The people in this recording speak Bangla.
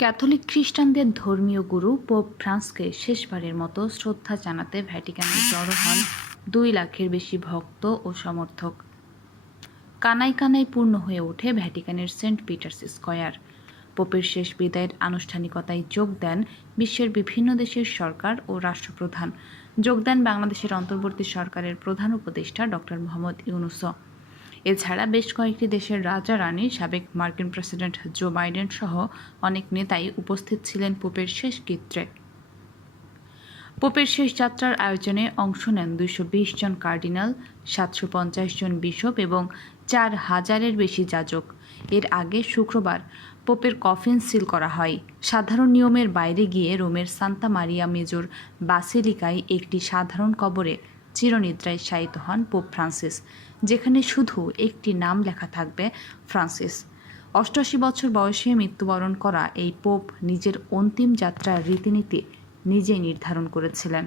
ক্যাথলিক খ্রিস্টানদের ধর্মীয় গুরু পোপ ফ্রান্সকে শেষবারের মতো শ্রদ্ধা জানাতে ভ্যাটিকানে জড়ো হন দুই লাখের বেশি ভক্ত ও সমর্থক। কানায় কানায় পূর্ণ হয়ে ওঠে ভ্যাটিকানের সেন্ট পিটার্স স্কয়ার। পোপের শেষ বিদায়ের আনুষ্ঠানিকতায় যোগ দেন বিশ্বের বিভিন্ন দেশের সরকার ও রাষ্ট্রপ্রধান। যোগ দেন বাংলাদেশের অন্তর্বর্তী সরকারের প্রধান উপদেষ্টা ডক্টর মোহাম্মদ ইউনুসও। এছাড়া বেশ কয়েকটি দেশের রাজা রানী, সাবেক মার্কিন প্রেসিডেন্ট জো বাইডেন সহ অনেক নেতাই উপস্থিত ছিলেন পোপের শেষ কৃত্রে পোপের শেষ যাত্রার আয়োজনে অংশ নেন দুইশো বিশ জন কার্ডিনাল, সাতশো পঞ্চাশ জন বিশপ এবং চার হাজারের বেশি যাজক। এর আগে শুক্রবার পোপের কফিন সিল করা হয়। সাধারণ নিয়মের বাইরে গিয়ে রোমের সান্তা মারিয়া মেজর বাসিলিকায় একটি সাধারণ কবরে চিরনিদ্রায় শায়িত হন পোপ ফ্রান্সিস, যেখানে শুধু একটি নাম লেখা থাকবে, ফ্রান্সিস। অষ্টআশি বছর বয়সে মৃত্যুবরণ করা এই পোপ নিজের অন্তিম যাত্রার রীতিনীতি নিজেই নির্ধারণ করেছিলেন।